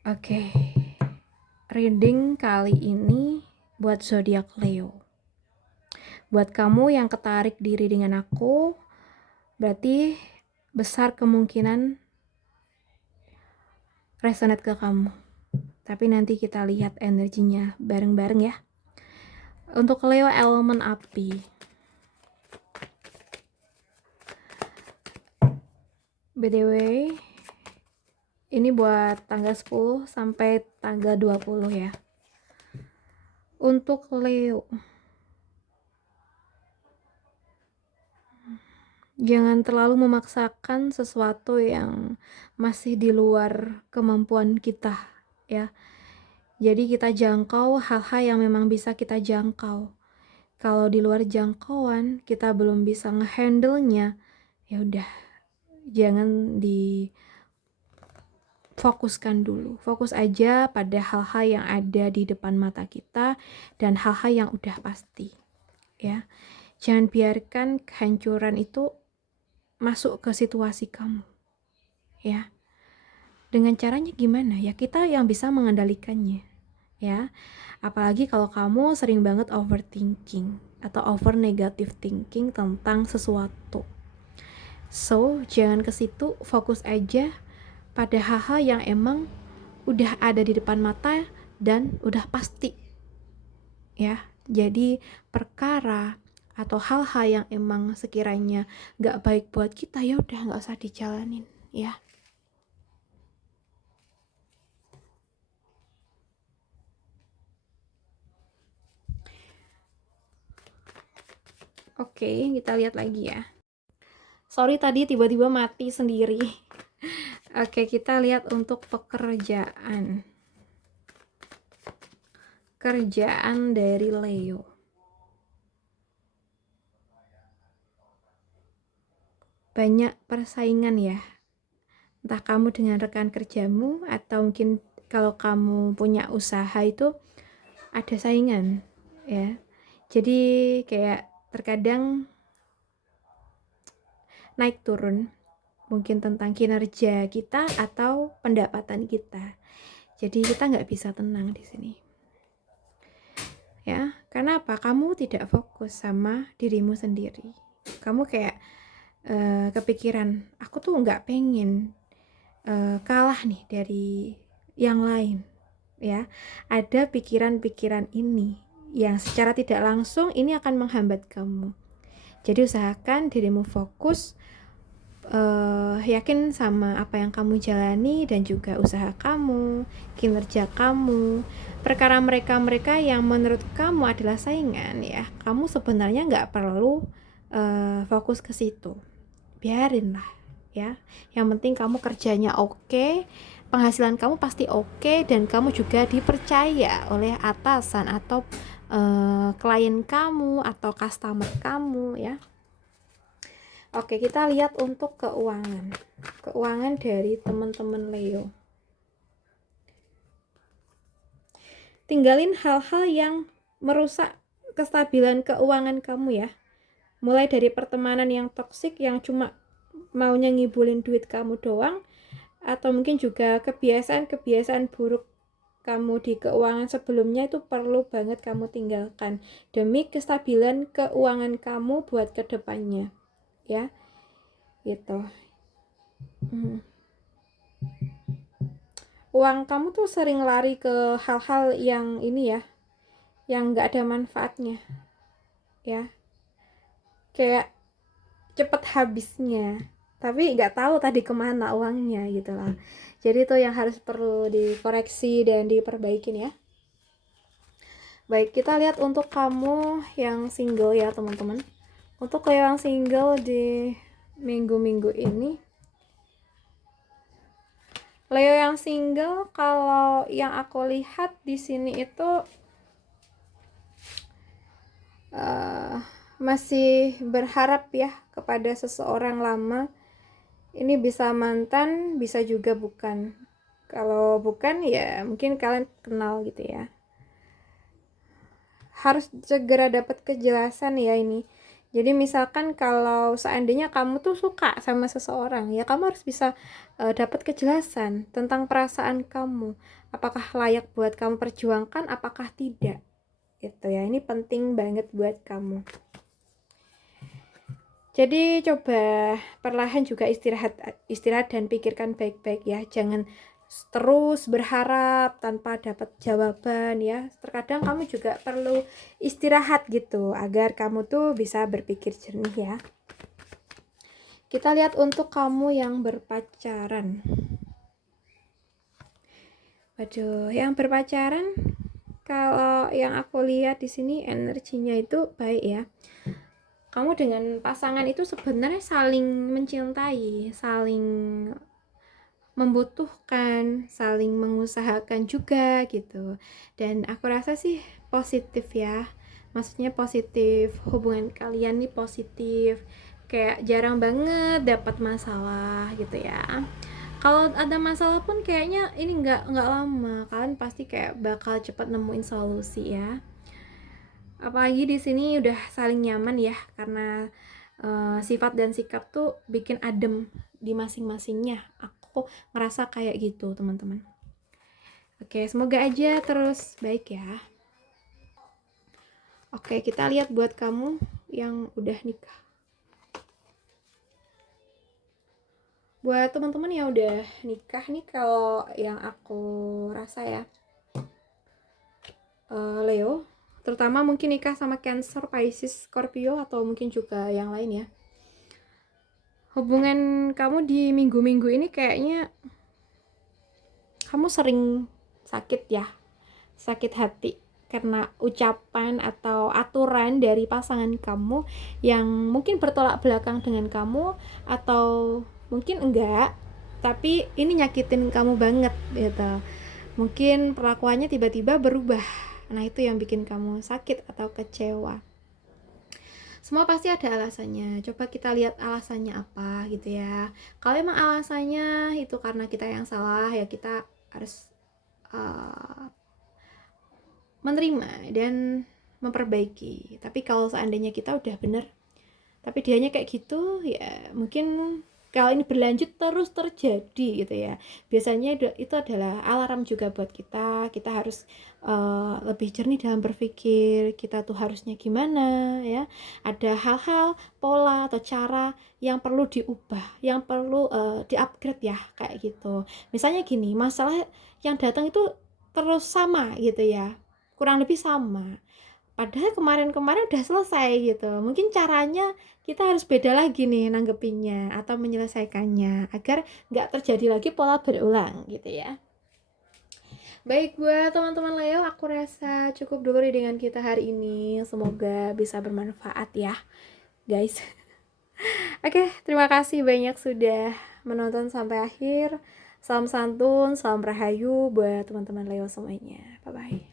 Oke, reading kali ini buat zodiak Leo. Buat kamu yang ketarik di readingan aku, berarti besar kemungkinan resonate ke kamu. Tapi nanti kita lihat energinya bareng-bareng ya. Untuk Leo elemen api. BTW, ini buat tanggal 10 sampai tanggal 20 ya. Untuk Leo, jangan terlalu memaksakan sesuatu yang masih di luar kemampuan kita ya. Jadi kita jangkau hal-hal yang memang bisa kita jangkau. Kalau di luar jangkauan kita belum bisa ngehandle-nya, ya udah jangan difokuskan dulu. Fokus aja pada hal-hal yang ada di depan mata kita dan hal-hal yang udah pasti ya. Jangan biarkan kehancuran itu masuk ke situasi kamu ya. Dengan caranya gimana ya, kita yang bisa mengendalikannya ya. Apalagi kalau kamu sering banget overthinking atau over negative thinking tentang sesuatu. So jangan ke situ, fokus aja pada hal-hal yang emang udah ada di depan mata dan udah pasti ya. Jadi perkara atau hal-hal yang emang sekiranya gak baik buat kita, ya udah gak usah dijalanin ya. Oke, kita lihat lagi ya. Sorry tadi tiba-tiba mati sendiri. Oke, kita lihat untuk pekerjaan. Kerjaan dari Leo. Banyak persaingan ya. Entah kamu dengan rekan kerjamu atau mungkin kalau kamu punya usaha itu ada saingan ya. Jadi kayak terkadang naik turun mungkin tentang kinerja kita atau pendapatan kita. Jadi kita nggak bisa tenang di sini ya. Karena apa? Kamu tidak fokus sama dirimu sendiri. Kamu kayak kepikiran, aku tuh nggak pengen kalah nih dari yang lain ya. Ada pikiran-pikiran ini yang secara tidak langsung ini akan menghambat kamu. Jadi usahakan dirimu fokus, yakin sama apa yang kamu jalani dan juga usaha kamu, kinerja kamu. Perkara mereka yang menurut kamu adalah saingan ya, kamu sebenarnya nggak perlu fokus ke situ, biarin lah ya. Yang penting kamu kerjanya oke, penghasilan kamu pasti oke, dan kamu juga dipercaya oleh atasan atau klien kamu atau customer kamu ya. Oke, kita lihat untuk keuangan. Keuangan dari teman-teman Leo. Tinggalin hal-hal yang merusak kestabilan keuangan kamu ya. Mulai dari pertemanan yang toksik yang cuma maunya ngibulin duit kamu doang, atau mungkin juga kebiasaan-kebiasaan buruk kamu di keuangan sebelumnya itu perlu banget kamu tinggalkan demi kestabilan keuangan kamu buat kedepannya ya. Gitu. Uang kamu tuh sering lari ke hal-hal yang ini ya, yang nggak ada manfaatnya ya. Kayak cepet habisnya, tapi nggak tahu tadi kemana uangnya gitu lah. Jadi itu yang harus perlu dikoreksi dan diperbaikin ya. Baik, kita lihat untuk kamu yang single ya teman-teman. Untuk yang single di minggu-minggu ini, Leo yang single, kalau yang aku lihat di sini itu masih berharap ya kepada seseorang lama. Ini bisa mantan, bisa juga bukan. Kalau bukan ya mungkin kalian kenal gitu ya. Harus segera dapat kejelasan ya ini. Jadi misalkan kalau seandainya kamu tuh suka sama seseorang, ya kamu harus bisa dapat kejelasan tentang perasaan kamu. Apakah layak buat kamu perjuangkan, apakah tidak. Gitu ya, ini penting banget buat kamu. Jadi coba perlahan juga istirahat dan pikirkan baik-baik ya. Jangan terus berharap tanpa dapat jawaban ya. Terkadang kamu juga perlu istirahat gitu agar kamu tuh bisa berpikir jernih ya. Kita lihat untuk kamu yang berpacaran. Waduh, yang berpacaran kalau yang aku lihat di sini energinya itu baik ya. Kamu dengan pasangan itu sebenarnya saling mencintai, saling membutuhkan, saling mengusahakan juga gitu. Dan aku rasa sih positif ya. Maksudnya positif, hubungan kalian nih positif. Kayak jarang banget dapat masalah gitu ya. Kalau ada masalah pun kayaknya ini nggak lama. Kalian pasti kayak bakal cepat nemuin solusi ya. Apalagi di sini udah saling nyaman ya, karena sifat dan sikap tuh bikin adem di masing-masingnya. Aku ngerasa kayak gitu teman-teman. Oke, semoga aja terus baik ya. Oke, kita lihat buat kamu yang udah nikah. Buat teman-teman yang udah nikah nih, kalau yang aku rasa ya, Leo, terutama mungkin nikah sama Cancer, Pisces, Scorpio, atau mungkin juga yang lain ya. Hubungan kamu di minggu-minggu ini kayaknya kamu sering sakit ya, sakit hati karena ucapan atau aturan dari pasangan kamu yang mungkin bertolak belakang dengan kamu, atau mungkin enggak, tapi ini nyakitin kamu banget gitu. Mungkin perlakuannya tiba-tiba berubah. Nah, itu yang bikin kamu sakit atau kecewa. Semua pasti ada alasannya. Coba kita lihat alasannya apa gitu ya. Kalau emang alasannya itu karena kita yang salah, ya kita harus menerima dan memperbaiki. Tapi kalau seandainya kita udah bener tapi dianya kayak gitu, ya mungkin kalau ini berlanjut terus terjadi gitu ya, biasanya itu adalah alarm juga buat kita. Kita harus lebih jernih dalam berpikir, kita tuh harusnya gimana ya. Ada hal-hal, pola atau cara yang perlu diubah, yang perlu di-upgrade ya, kayak gitu. Misalnya gini, masalah yang datang itu terus sama gitu ya, kurang lebih sama, padahal kemarin-kemarin udah selesai gitu. Mungkin caranya kita harus beda lagi nih nanggepinnya atau menyelesaikannya agar nggak terjadi lagi pola berulang gitu ya. Baik, buat teman-teman Leo, aku rasa cukup dulu dengan kita hari ini. Semoga bisa bermanfaat ya guys. Oke, terima kasih banyak sudah menonton sampai akhir. Salam santun, salam rahayu buat teman-teman Leo semuanya. Bye-bye.